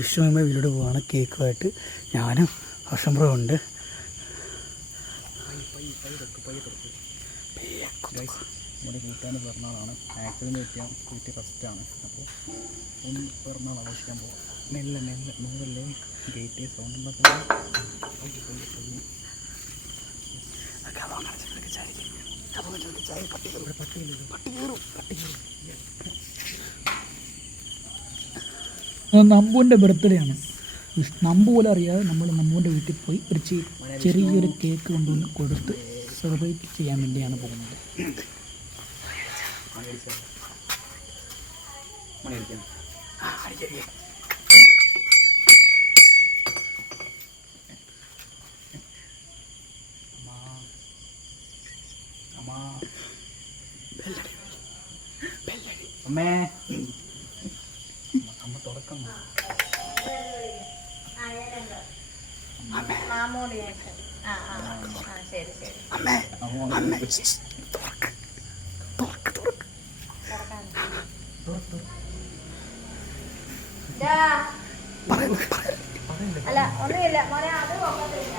വിഷുവിൻ്റെ വീട്ടിലോട്ട് പോവാണ്. കേക്കുമായിട്ട് ഞാനും ഹർഷംബ്രോ ഉണ്ട്. നമ്മുടെ കൂട്ടുകാരൻ്റെ പിറന്നാളാണ്. ആക്സിഡൻറ്റ് പറ്റിയ വീട്ടിൽ ഫസ്റ്റാണ്. അപ്പോൾ ഒന്ന് പിറന്നാൾ ആഘോഷിക്കാൻ പോകാം. മെല്ലെ മെല്ലെ നൂറല്ലേ ഗേറ്റ് സൗണ്ട് ഉണ്ടാക്കുന്നത്. നമ്പുവിൻ്റെ ബർത്ത്ഡേ ആണ്. നമ്പു പോലും അറിയാതെ നമ്മൾ നമ്പുവിൻ്റെ വീട്ടിൽ പോയി ഒരു ചെറിയൊരു കേക്ക് കൊണ്ടുവന്ന് കൊടുത്ത് സെലിബ്രേറ്റ് ചെയ്യാൻ വേണ്ടിയാണ് പോകുന്നത്. അമ്മേ അമ്മ തുറക്കം അല്ല ഒന്നുമില്ല മോനെ, അത് നോക്കത്തില്ല.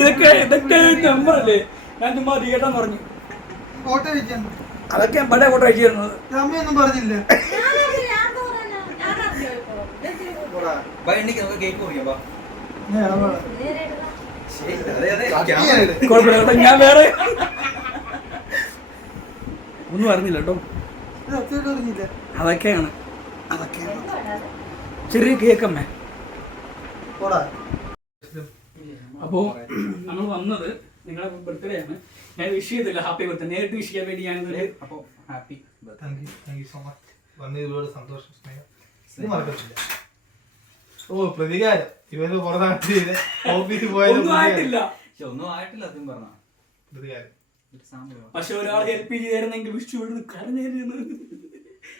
ഇതൊക്കെ നമ്പറല്ലേ? ഞാൻ ചുമ്മാ തിയേറ്റർ പറഞ്ഞു. അതൊക്കെ ഞാൻ പഴയ ഫോട്ടോ അയച്ചു തരുന്നത്. അമ്മയൊന്നും പറഞ്ഞില്ല. കുഴപ്പമില്ല, ഞാൻ വേറെ ഒന്നും അറിഞ്ഞില്ല കേട്ടോ. അതൊക്കെയാണ് ചെറിയ കേക്കമ്മേ. അപ്പോൾ നമ്മൾ വന്നത് നിങ്ങളുടെ ബർത്ത്ഡേ ആണ്. ഞാൻ വിഷ് ചെയ്തില്ല ഹാപ്പി ബർത്ത്ഡേ. നേരിട്ട് വിഷ് ചെയ്യാൻ വേണ്ടി ഞാനിത്. അപ്പോൾ happy thank you so much. വന്നതിലൂടെ സന്തോഷം, സ്നേഹം മറക്കത്തില്ല. ഓ പ്രതികാരം ഇവര് പുറത്താട്ടിയില്ല, ഓഫീസിൽ പോയാലും ഒന്നും ആയിട്ടില്ല. അതും പറഞ്ഞ പ്രതികാരം. പക്ഷെ ഒരാൾ ഹെൽപ്പ് ചെയ്തായിരുന്നെങ്കിൽ വിഷു വീഴുന്നു കരഞ്ഞേരുന്നു.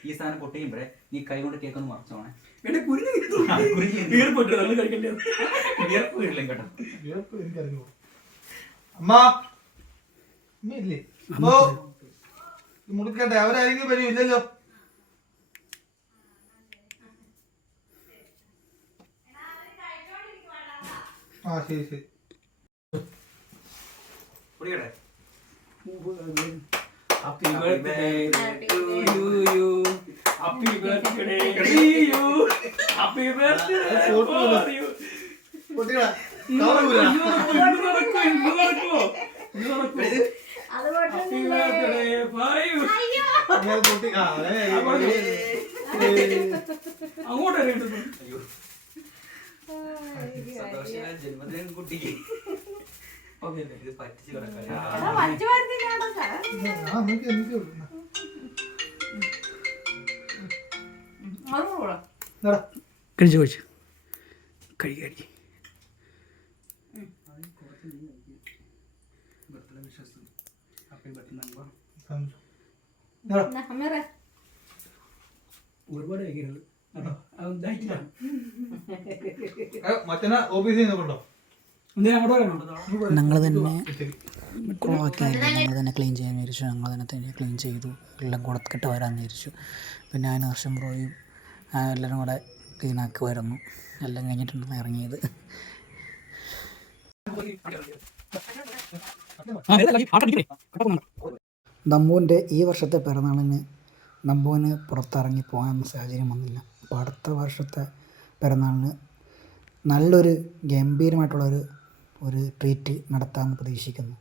ഈ സാധനം പൊട്ടിക്കുമ്പോഴേ നീ കൈ കൊണ്ട് കേക്കൊന്ന് മറച്ചോണേ. എനിക്കറിഞ്ഞു. അമ്മ അമ്മയില്ലേ? ഓ മുടുക്കട്ടെ, അവരാരെങ്കിലും വരില്ലല്ലോ. ആ ശരി ശരി. Happy birthday to you. Happy birthday to you. Happy birthday for you. പൊട്ടിക്കടാ. Happy birthday for you. അങ്ങോട്ട് ജന്മദിനം കുട്ടിക്ക് ഇത് പറ്റിച്ച് കിടക്കാം. കഴിച്ചു കഴിച്ചു കഴിക്കാടി. ഒരുപാട് കഴിക്കരുത് കേട്ടോ. മറ്റന്നാ ഓഫീസിൽ നിന്നുണ്ടോ? ഞങ്ങൾ തന്നെ കുളമാക്കിയായിരുന്നു. ഞങ്ങൾ തന്നെ ക്ലീൻ ചെയ്യാൻ വിചാരിച്ചു. ഞങ്ങൾ തന്നെ ക്ലീൻ ചെയ്തു. എല്ലാം കൊടുത്തിട്ട് വരാമെന്ന് വിചാരിച്ചു. പിന്നെ ഞാൻ ഹർഷം ബ്രോയും എല്ലാവരും കൂടെ ക്ലീനാക്കി വരുന്നു. എല്ലാം കഴിഞ്ഞിട്ടാണ് ഇറങ്ങിയത്. നമ്പുവിൻ്റെ ഈ വർഷത്തെ പിറന്നാളിന് നമ്പുവിന് പുറത്തിറങ്ങി പോകാൻ സാഹചര്യം വന്നില്ല. അപ്പോൾ അടുത്ത വർഷത്തെ പിറന്നാളിന് നല്ലൊരു ഗംഭീരമായിട്ടുള്ളൊരു ട്രീറ്റ് നടത്താമെന്ന് പ്രതീക്ഷിക്കുന്നു.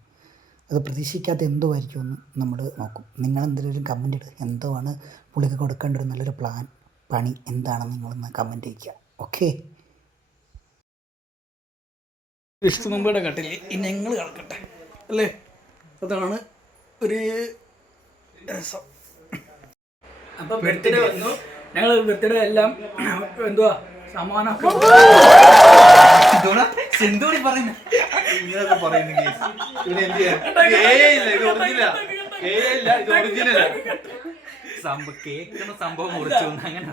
അത് പ്രതീക്ഷിക്കാത്ത എന്തോ ആയിരിക്കുമെന്ന് നമ്മൾ നോക്കും. നിങ്ങളെന്തെങ്കിലും കമൻ്റ് ഇടുക. എന്തോ ആണ് പുള്ളിക്ക് കൊടുക്കേണ്ട ഒരു നല്ലൊരു പണി എന്താണെന്ന് നിങ്ങളൊന്ന് കമൻ്റ് അയയ്ക്കുക. ഓക്കെ. വിഷ്ണു മുമ്പയുടെ കട്ടിൽ ഞങ്ങൾ കളക്കട്ടെ അല്ലേ? അതാണ് ഒരു രസം. അപ്പോൾ ബർത്ത്ഡേ വന്നു. ഞങ്ങൾ ബർത്ത്ഡേ എല്ലാം എന്തുവാ സമാനം സിന്ധുടി പറയുന്നു. ഇങ്ങനെയൊക്കെ പറയുന്നു കേസ്. ഇവിടെ എന്ത് ചെയ്യാൻ? ഇല്ല, ഇത് ഒറിജിനലാ. ഇല്ല, ഇത് ഒറിജിനലാ. കേൾക്കുന്ന സംഭവം മുറിച്ചു അങ്ങനെ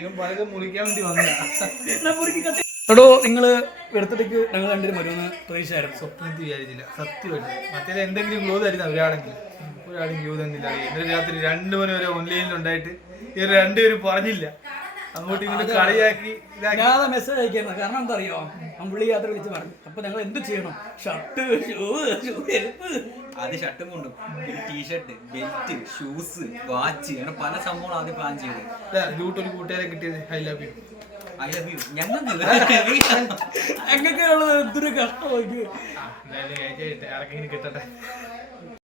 ഇവൻ പലതും മുറിക്കാൻ വേണ്ടി വന്നതാ. എടോ നിങ്ങള് എടുത്തിട്ടേക്ക് ഞങ്ങൾ രണ്ടുപേരും വരുമെന്ന് പ്രതീക്ഷയായിരുന്നു. സ്വപ്നത്തിൽ വിചാരിച്ചില്ല സത്യമായിട്ട്. മറ്റേത് എന്തെങ്കിലും ഗ്ലൂ തരുന്ന ഒരാളെങ്കിലും ഗ്ലൂ തന്നില്ല. ഇന്നലെ രാത്രി 2 മണി വരെ ഓൺലൈനിലുണ്ടായിട്ട് ഇവർ രണ്ടുപേരും പറഞ്ഞില്ല. അങ്ങോട്ടും ഇങ്ങോട്ട് കളിയാക്കി ഞാൻ മെസ്സേജ് അയക്കായിരുന്നു. കാരണം എന്താ അറിയോ, അമ്പിളി യാത്ര വിളിച്ച് പറഞ്ഞു. അപ്പൊ ഞങ്ങൾ എന്ത് ചെയ്യണം? ഷർട്ട്, ഷൂ, ചെരുപ്പ്, അത് ഷർട്ടും കൊണ്ടും ടീഷർട്ട്, ബെൽറ്റ്, ഷൂസ്, വാച്ച് അങ്ങനെ പല സംഭവങ്ങളും ആദ്യം പ്ലാൻ ചെയ്ത് ഗ്ലൂട്ട് ഒരു കൂട്ടുകാരെ കിട്ടിയത് I love you. I love you ഞങ്ങൾക്ക് അങ്ങനെയുള്ളത് എന്തൊരു കഷ്ടമായി. എന്തായാലും ആർക്കെങ്കിലും കിട്ടട്ടെ.